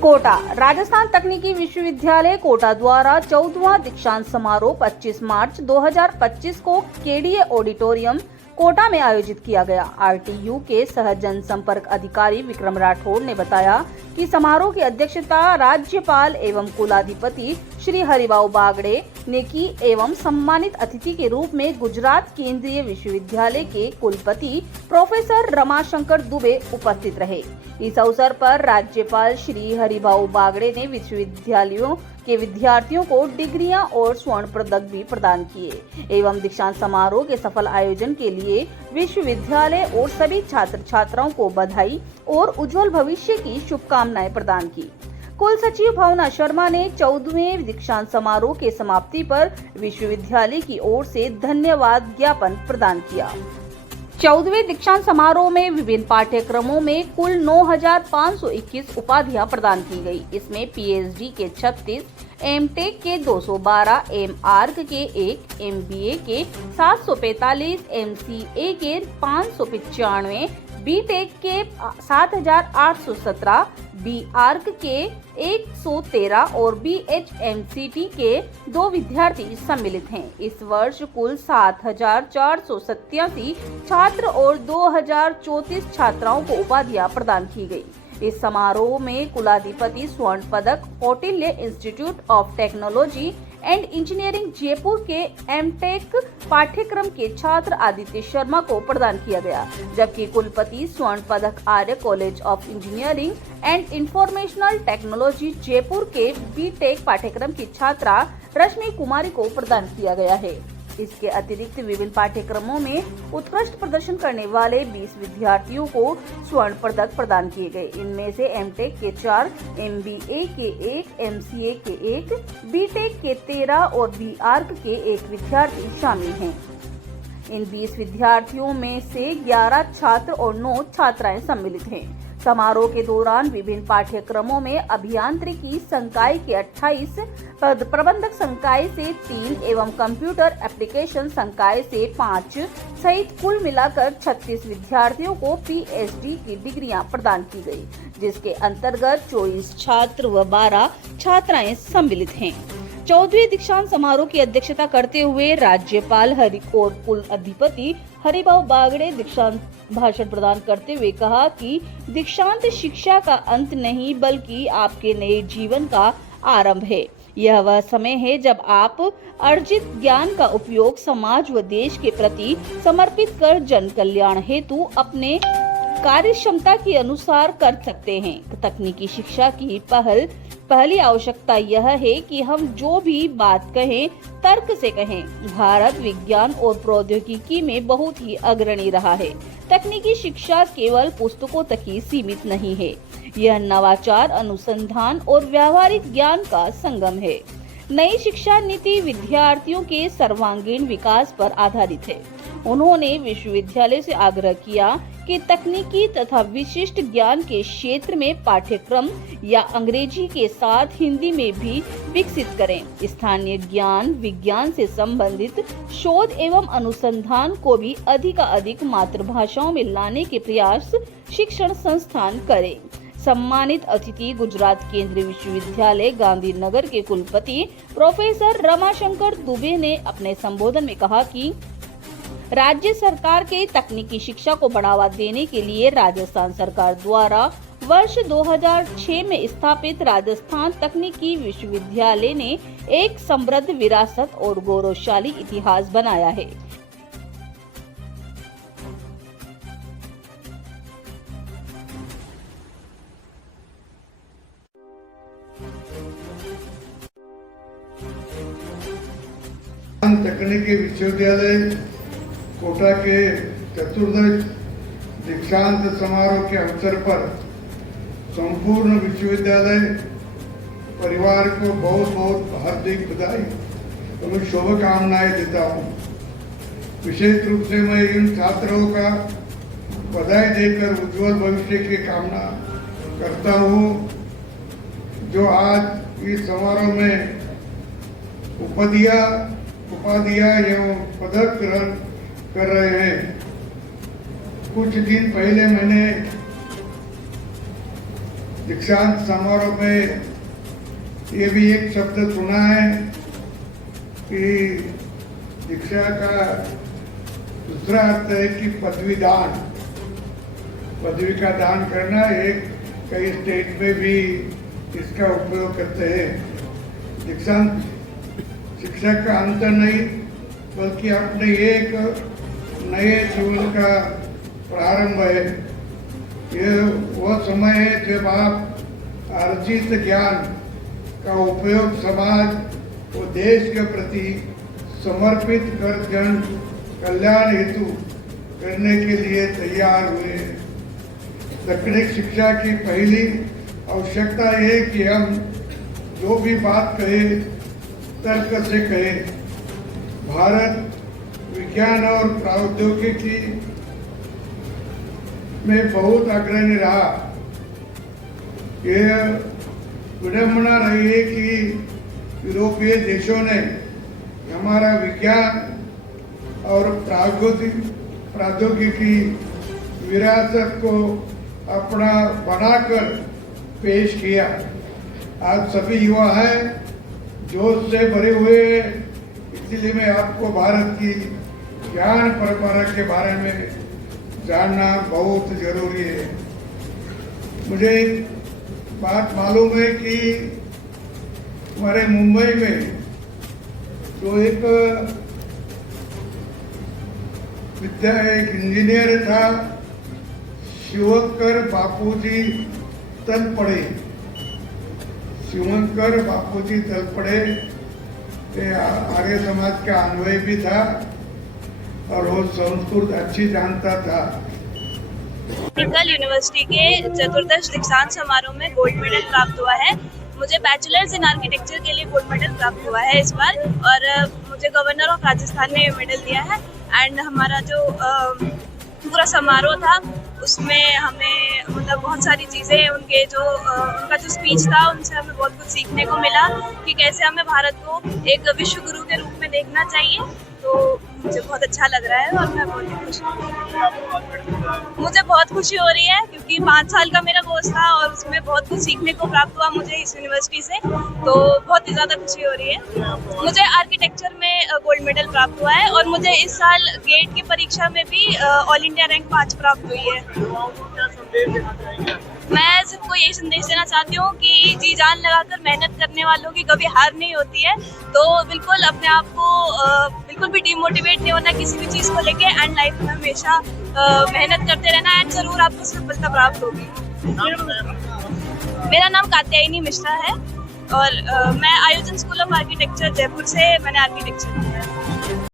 कोटा राजस्थान तकनीकी विश्वविद्यालय कोटा द्वारा 14वां दीक्षांत समारोह 25 मार्च 2025 को केडीए ऑडिटोरियम कोटा में आयोजित किया गया। आरटीयू के सह जनसंपर्क अधिकारी विक्रम राठौड़ ने बताया कि समारोह की अध्यक्षता राज्यपाल एवं कुलाधिपति श्री हरिभाऊ बागड़े ने की एवं सम्मानित अतिथि के रूप में गुजरात केंद्रीय विश्वविद्यालय के कुलपति प्रोफेसर रमाशंकर दुबे उपस्थित रहे। इस अवसर पर राज्यपाल श्री हरिभाऊ बागड़े ने विश्वविद्यालयों के विद्यार्थियों को डिग्रियां और स्वर्ण पदक भी प्रदान किए एवं दीक्षांत समारोह के सफल आयोजन के लिए विश्वविद्यालय और सभी छात्र छात्राओं को बधाई और उज्जवल भविष्य की शुभकामनाएं प्रदान की। कुल सचिव भावना शर्मा ने 14वें दीक्षांत समारोह के समाप्ति पर विश्वविद्यालय की ओर से धन्यवाद ज्ञापन प्रदान किया। 14वें दीक्षांत समारोह में विभिन्न पाठ्यक्रमों में कुल 9,521 उपाधियां प्रदान की गई। इसमें पीएचडी के 36, एमटेक के 212, एमआर्क के 1, एमबीए के 745, एमसीए के 595, बीटेक के 7,817, बीआर्क के 113 और बीएचएमसीटी के 2 विद्यार्थी सम्मिलित हैं। इस वर्ष कुल 7,487 छात्र और 2,034 छात्राओं को उपाधियां प्रदान की गई। इस समारोह में कुलाधिपति स्वर्ण पदक Kautilya institute of technology and engineering Jaipur के एमटेक पाठ्यक्रम के छात्र आदित्य शर्मा को प्रदान किया गया, जबकि कुलपति स्वर्ण पदक Arya college of engineering and informational technology Jaipur के बीटेक पाठ्यक्रम की छात्रा रश्मि कुमारी को प्रदान किया गया है। इसके अतिरिक्त विभिन्न पाठ्यक्रमों में उत्कृष्ट प्रदर्शन करने वाले 20 विद्यार्थियों को स्वर्ण पदक प्रदान किए गए। इनमें से एमटेक के 4, एमबीए के 1, एमसीए के 1, बीटेक के 13 और बीआर्क के 1 विद्यार्थी शामिल हैं। इन 20 विद्यार्थियों में से 11 छात्र और 9 छात्राएं सम्मिलित हैं। समारोह के दौरान विभिन्न पाठ्यक्रमों में अभियांत्रिकी संकाय के 28, प्रबंधक संकाय से 3 एवं कंप्यूटर एप्लीकेशन संकाय से 5 सहित कुल मिलाकर 36 विद्यार्थियों को पीएचडी की डिग्रियां प्रदान की गई, जिसके अंतर्गत 24 छात्र व 12 छात्राएं सम्मिलित हैं। 14वें दीक्षांत समारोह की अध्यक्षता करते हुए राज्यपाल और कुलाधिपति हरिभाऊ बागड़े दीक्षांत भाषण प्रदान करते हुए कहा कि दीक्षांत शिक्षा का अंत नहीं बल्कि आपके नए जीवन का आरंभ है। यह वह समय है जब आप अर्जित ज्ञान का उपयोग समाज व देश के प्रति समर्पित कर जन कल्याण हेतु अपने कार्य क्षमता के अनुसार कर सकते हैं। तकनीकी शिक्षा की पहली आवश्यकता यह है कि हम जो भी बात कहें तर्क से कहें। भारत विज्ञान और प्रौद्योगिकी में बहुत ही अग्रणी रहा है। तकनीकी शिक्षा केवल पुस्तकों तक ही सीमित नहीं है, यह नवाचार, अनुसंधान और व्यावहारिक ज्ञान का संगम है। नई शिक्षा नीति विद्यार्थियों के सर्वांगीण विकास पर आधारित है। उन्होंने विश्वविद्यालय से आग्रह किया कि तकनीकी तथा विशिष्ट ज्ञान के क्षेत्र में पाठ्यक्रम या अंग्रेजी के साथ हिंदी में भी विकसित करें। स्थानीय ज्ञान विज्ञान से संबंधित शोध एवं अनुसंधान को भी अधिक मातृभाषाओं में लाने के प्रयास शिक्षण संस्थान करें। सम्मानित अतिथि गुजरात केंद्रीय विश्वविद्यालय गांधीनगर के कुलपति प्रोफेसर रमाशंकर दुबे ने अपने संबोधन में कहा कि राज्य सरकार के तकनीकी शिक्षा को बढ़ावा देने के लिए राजस्थान सरकार द्वारा वर्ष 2006 में स्थापित राजस्थान तकनीकी विश्वविद्यालय ने एक समृद्ध विरासत और गौरवशाली इतिहास बनाया है। तकनीकी विश्वविद्यालय कोटा के चतुर्दश दीक्षांत समारोह के अवसर पर संपूर्ण विश्वविद्यालय परिवार को बहुत बहुत हार्दिक बधाई और शुभकामनाएं देता हूँ। विशेष रूप से मैं इन छात्रों का बधाई देकर उज्जवल भविष्य की कामना करता हूँ, जो आज इस समारोह में उपाधियां एवं पदक ग्रहण कर रहे हैं। कुछ दिन पहले मैंने दीक्षांत समारोह में ये भी एक शब्द सुना है कि दीक्षा का दूसरा अर्थ है कि पदवी दान, पदवी का दान करना। एक कई स्टेट में भी इसका उपयोग करते हैं। दीक्षांत शिक्षा का अंत नहीं, बल्कि अपने एक नए जीवन का प्रारंभ है। ये वह समय है जब आप अर्जित ज्ञान का उपयोग समाज और देश के प्रति समर्पित कर जन कल्याण हेतु करने के लिए तैयार हुए। तकनीक शिक्षा की पहली आवश्यकता है कि हम जो भी बात कहें तर्क से कहें। भारत विज्ञान और प्रौद्योगिकी में बहुत अग्रणी रहा। यह विडंबना रही है कि यूरोपीय देशों ने हमारा विज्ञान और प्रौद्योगिकी विरासत को अपना बनाकर पेश किया। आज सभी युवा हैं, जोश से भरे हुए हैं। इसलिए मैं आपको भारत की ज्ञान परंपरा के बारे में जानना बहुत जरूरी है। मुझे एक बात मालूम है कि हमारे मुंबई में जो एक एक इंजीनियर था, शिवंकर बापूजी तलपड़े। शिवंकर बापूजी तलपड़े आर्य समाज का अन्वयी भी था और वो संस्कृत अच्छी जानता था। टेक्निकल यूनिवर्सिटी के चतुर्दश दीक्षांत समारोह में गोल्ड मेडल प्राप्त हुआ है। मुझे बैचलर्स इन आर्किटेक्चर के लिए गोल्ड मेडल प्राप्त हुआ है इस बार, और मुझे गवर्नर ऑफ राजस्थान ने मेडल दिया है। एंड हमारा जो पूरा समारोह था उसमें हमें मतलब बहुत सारी चीज़ें उनके जो उनका जो स्पीच था उनसे हमें बहुत कुछ सीखने को मिला कि कैसे हमें भारत को एक विश्व गुरु के रूप में देखना चाहिए। तो मुझे बहुत अच्छा लग रहा है और मैं बहुत खुश हूँ। मुझे बहुत खुशी हो रही है क्योंकि 5 साल का मेरा कोर्स था और उसमें बहुत कुछ सीखने को प्राप्त हुआ मुझे इस यूनिवर्सिटी से, तो बहुत ही ज़्यादा खुशी हो रही है। मुझे आर्किटेक्चर में गोल्ड मेडल प्राप्त हुआ है और मुझे इस साल गेट की परीक्षा में भी ऑल इंडिया रैंक 5 प्राप्त हुई है। मैं सबको यही संदेश देना चाहती हूँ कि जी जान लगाकर मेहनत करने वालों की कभी हार नहीं होती है। तो बिल्कुल अपने आप को बिल्कुल भी डिमोटिवेट नहीं होना किसी भी चीज़ को लेके, एंड लाइफ में हमेशा मेहनत करते रहना, एंड जरूर आपको सफलता प्राप्त होगी। मेरा नाम कात्यायनी मिश्रा है और मैं आयोजन स्कूल ऑफ आर्किटेक्चर जयपुर से मैंने आर्किटेक्चर किया है।